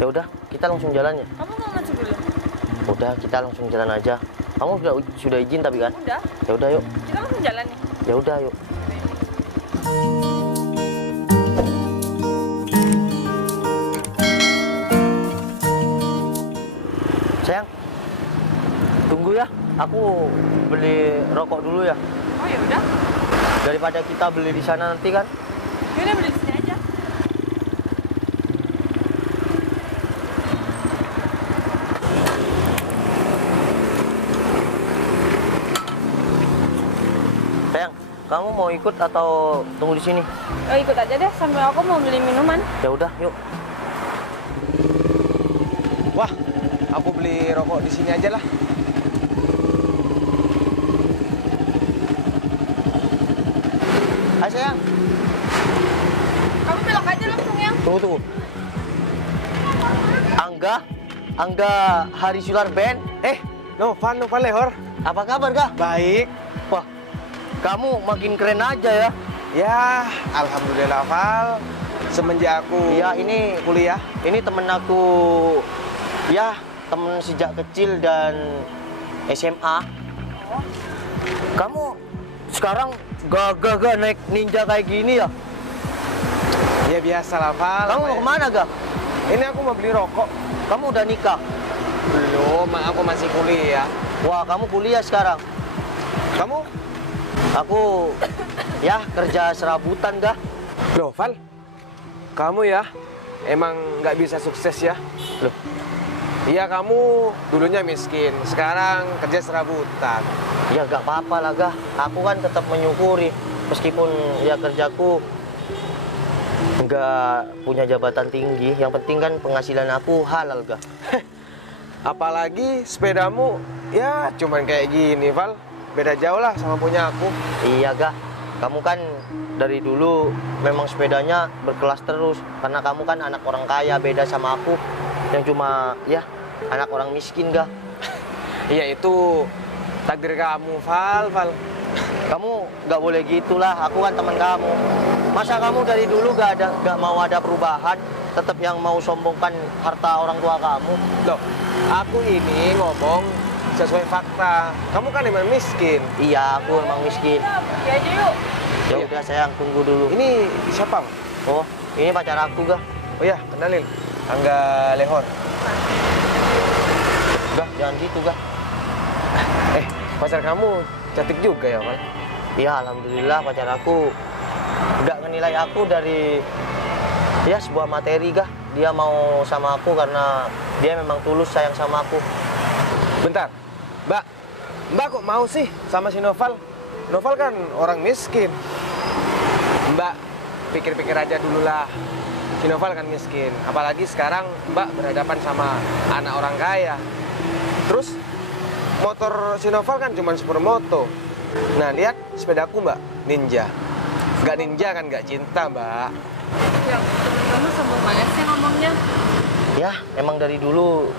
Ya udah, kita langsung jalan ya. Kamu mau masuk dulu? Udah, kita langsung jalan aja. Kamu sudah izin tapi kan? Udah. Ya udah yuk. Kita langsung jalan nih. Ya udah yuk. Sayang, tunggu ya. Aku beli rokok dulu ya. Oh ya udah. Daripada kita beli di sana nanti kan. Ya udah beli di sini aja. Sayang, kamu mau ikut atau tunggu di sini? Oh, ikut aja deh sambil aku mau beli minuman. Ya udah, yuk. Wah, aku beli rokok di sini aja lah. Hai sayang. Kamu belok aja langsung yang. Tunggu. Angga Hari Sular Band. Noval Lehor. Apa kabar, Kak? Baik. Wah, kamu makin keren aja ya. Ya, alhamdulillah, Val. Semenjak aku Ya, ini kuliah. Ini temen aku, ya temen sejak kecil dan SMA. Kamu sekarang gagah naik ninja kayak gini ya? Ya biasa lah, Val. Kamu mau kemana, Gak? Ini aku mau beli rokok. Kamu udah nikah? Belum, aku masih kuliah. Wah, kamu kuliah sekarang? Kamu? Aku, ya kerja serabutan, Gak? Loh, Val. Kamu ya, emang nggak bisa sukses ya? Loh, Iya, kamu dulunya miskin, sekarang kerja serabutan. ya gak apa-apa lah, Gak. Aku kan tetap menyukuri, meskipun ya kerjaku nggak punya jabatan tinggi. Yang penting kan penghasilan aku halal, Gak. Apalagi sepedamu, ya cuman kayak gini, Val. Beda jauh lah sama punya aku. Iya, Gak. Kamu kan dari dulu memang sepedanya berkelas terus. Karena kamu kan anak orang kaya, beda sama aku yang cuma ya anak orang miskin, Gak. Iya, itu takdir kamu, Val. Kamu nggak boleh gitulah. Aku kan teman kamu. Masa kamu dari dulu nggak mau ada perubahan, tetap yang mau sombongkan harta orang tua kamu? Loh, aku ini ngomong sesuai fakta. Kamu kan emang miskin. Iya, aku emang miskin. Ya, pergi aja yuk. Ya udah sayang, tunggu dulu. Ini siapa? Oh, ini pacar aku, Gak. Oh ya, kenalin. Angga Lehor. Gak, jangan gitu, Gak. Pacar kamu cantik juga ya, Val? Iya, alhamdulillah pacar aku nggak ngenilai aku dari ya sebuah materi, Gak. Dia mau sama aku karena dia memang tulus sayang sama aku. Bentar, Mbak kok mau sih sama si Noval? Noval kan orang miskin. Mbak, pikir-pikir aja dulu lah. Si Noval kan miskin. Apalagi sekarang Mbak berhadapan sama anak orang kaya. Terus, motor si Noval kan cuma supermoto. Nah, lihat sepedaku, Mbak, Ninja. Nggak ninja kan nggak cinta, Mbak. Ya, temen-temen sombong banget sih ngomongnya. Ya, emang dari dulu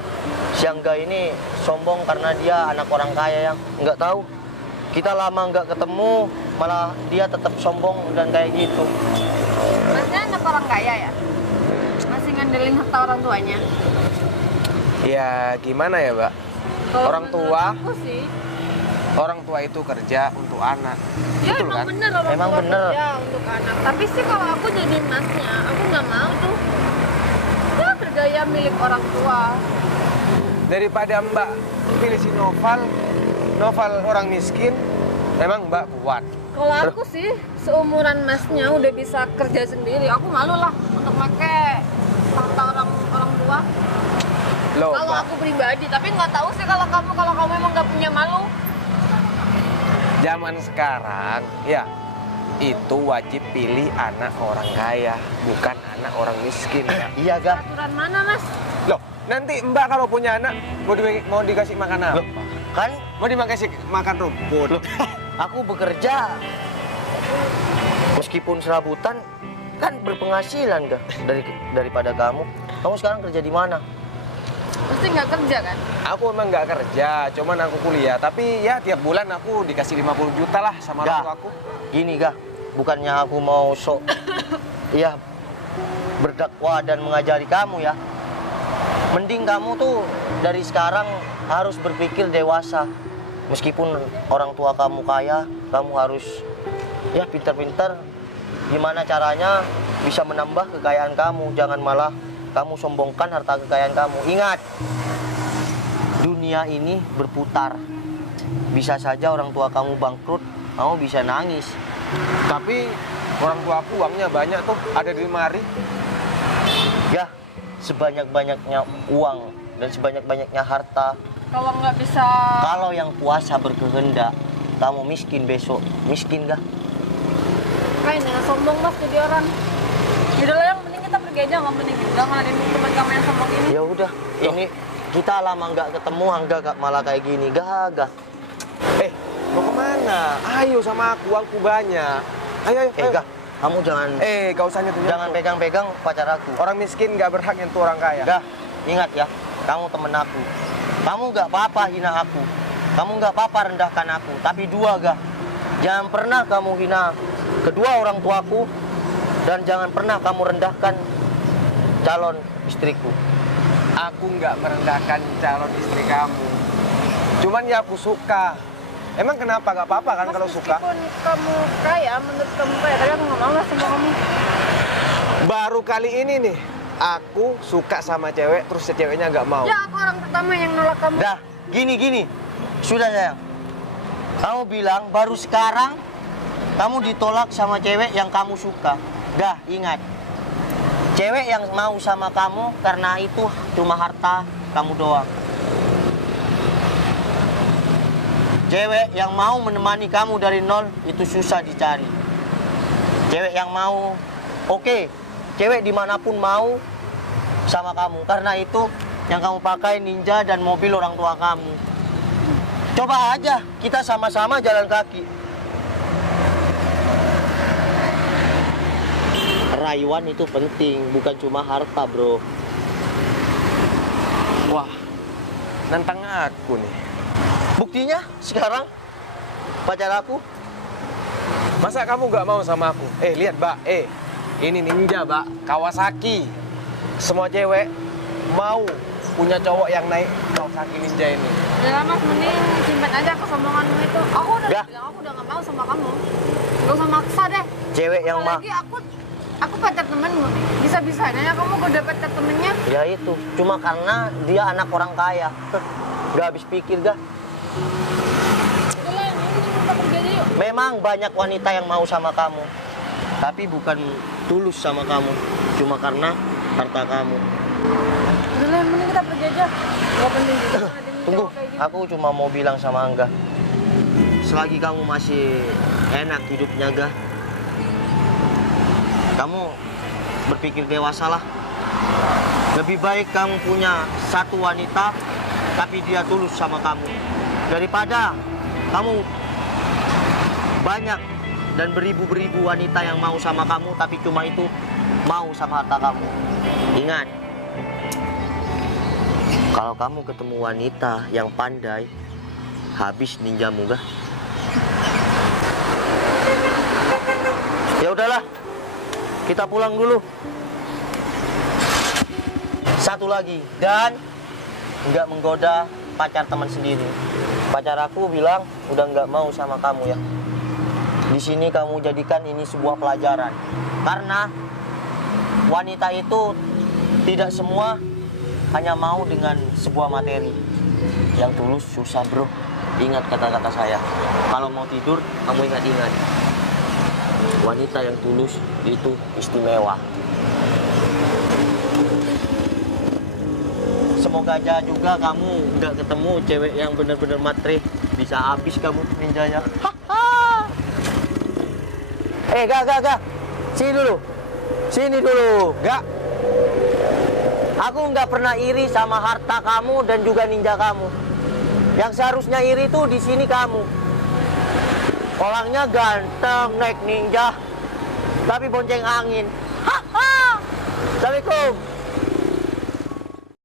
si Angga ini sombong karena dia anak orang kaya yang nggak tahu. Kita lama nggak ketemu, malah dia tetap sombong dan kayak gitu. Masnya anak orang kaya ya? Masih ngandelin harta orang tuanya? Ya, gimana ya, Mbak? Kalau Orang menurut tua. aku sih, Orang tua itu kerja untuk anak. ya Betul emang kan? bener orang Emang tua bener. kerja untuk anak. Tapi sih kalau aku jadi masnya, aku nggak mau tuh. Ya bergaya milik orang tua. Daripada Mbak pilih si Noval orang miskin, memang Mbak kuat. Kalau aku sih seumuran masnya udah bisa kerja sendiri, aku malu lah untuk pakai harta orang tua. Loh, Kalau Mbak, aku pribadi, tapi nggak tahu sih kalau kamu emang nggak punya malu. zaman sekarang, ya, itu wajib pilih anak orang kaya, bukan anak orang miskin. Ya. Iya, Gak. Aturan mana, Mas? Loh, nanti Mbak kalau punya anak, mau dikasih makan apa? Loh, kan Mau dikasih makan rumput? aku bekerja meskipun serabutan kan berpenghasilan, Gak, daripada kamu. Kamu sekarang kerja di mana? Pasti nggak kerja kan? Aku emang nggak kerja, cuman aku kuliah. Tapi ya tiap bulan aku dikasih 50 juta lah sama orang Gak. tua aku. Gini, Gak, bukannya aku mau sok ya berdakwah dan mengajari kamu ya. Mending kamu tuh dari sekarang harus berpikir dewasa. Meskipun orang tua kamu kaya, kamu harus ya pintar-pintar gimana caranya bisa menambah kekayaan kamu. Jangan malah kamu sombongkan harta kekayaan kamu. Ingat, dunia ini berputar. Bisa saja orang tua kamu bangkrut, kamu bisa nangis. Tapi orang tua aku uangnya banyak tuh, ada di lemari. Ya, sebanyak-banyaknya uang dan sebanyak-banyaknya harta, Kalau nggak bisa, kalau yang kuasa berkehendak, kamu miskin besok, miskin gak? kayak jangan sombong mas jadi orang. Yaudah lah, yang penting kita pergi aja, nggak penting juga ngadain teman kamu yang sombong ini. Ya udah, ini kita lama nggak ketemu, Angga malah kayak gini, gagah. Mau kemana? Ayo sama aku, uangku banyak. Ayo, ayo, ayo. Gak, kamu jangan Gak usah nyentuh. jangan pegang-pegang pacar aku. Orang miskin gak berhak nyentuh orang kaya. Gak, ingat ya, kamu temen aku. Kamu nggak apa-apa hina aku, kamu nggak apa-apa rendahkan aku. Tapi dua gak, jangan pernah kamu hina kedua orang tuaku dan jangan pernah kamu rendahkan calon istriku. Aku nggak merendahkan calon istri kamu. Cuman ya aku suka. Emang kenapa? Gak apa-apa kan Mas, kalau suka? meskipun kamu kaya, menurut kamu kaya, tapi aku nggak mau lah sama kamu. Baru kali ini nih, aku suka sama cewek, terus si ceweknya nggak mau. Ya aku orang pertama yang nolak kamu. Dah, gini. Sudah sayang. Kamu bilang baru sekarang kamu ditolak sama cewek yang kamu suka. Dah, ingat. Cewek yang mau sama kamu karena itu cuma harta kamu doang. Cewek yang mau menemani kamu dari nol itu susah dicari. Cewek yang mau, oke, cewek dimanapun mau sama kamu. Karena itu yang kamu pakai Ninja dan mobil orang tua kamu. Coba aja kita sama-sama jalan kaki. Rayuan itu penting, bukan cuma harta, bro. Wah, nantang aku nih. Buktinya sekarang pacar aku. Masa kamu nggak mau sama aku? Lihat, Mbak. Ini Ninja, Mbak. Kawasaki. Semua cewek mau punya cowok yang naik Kawasaki Ninja ini. Ya mas, mending simpan aja kesombonganmu itu. Aku udah Gak. bilang aku udah nggak mau sama kamu. Gak usah maksa deh. Cewek yang mah. Apalagi aku pacar temenmu nih. Bisa-bisanya kamu udah pacar temennya. Ya itu, cuma karena dia anak orang kaya. Gak habis pikir gak? Udah lah, ini kita pergi aja yuk. Memang banyak wanita yang mau sama kamu, tapi bukan tulus sama kamu, cuma karena harta kamu. Udah lah, mending kita pergi aja. Gak penting juga ngadain Tunggu, cowok kayak gini. aku cuma mau bilang sama Angga, selagi kamu masih enak hidupnya, Ga, kamu berpikir dewasa lah. Lebih baik kamu punya satu wanita, tapi dia tulus sama kamu, daripada kamu banyak dan beribu-beribu wanita yang mau sama kamu, tapi cuma itu mau sama harta kamu. Ingat, kalau kamu ketemu wanita yang pandai, habis ninjamu, Gah. Ya udahlah, kita pulang dulu. Satu lagi, dan nggak menggoda pacar teman sendiri. Pacar aku bilang udah nggak mau sama kamu ya. Di sini kamu jadikan ini sebuah pelajaran. Karena wanita itu tidak semua hanya mau dengan sebuah materi. Yang tulus susah, bro. Ingat kata-kata saya. Kalau mau tidur, kamu ingat-ingat. Wanita yang tulus itu istimewa. Semoga aja juga kamu nggak ketemu cewek yang bener-bener matre. Bisa habis kamu ninjanya. Gak. Sini dulu. Sini dulu. Gak. Aku nggak pernah iri sama harta kamu dan juga ninja kamu. Yang seharusnya iri tuh di sini kamu. Orangnya ganteng, naik ninja, tapi bonceng angin. Assalamualaikum.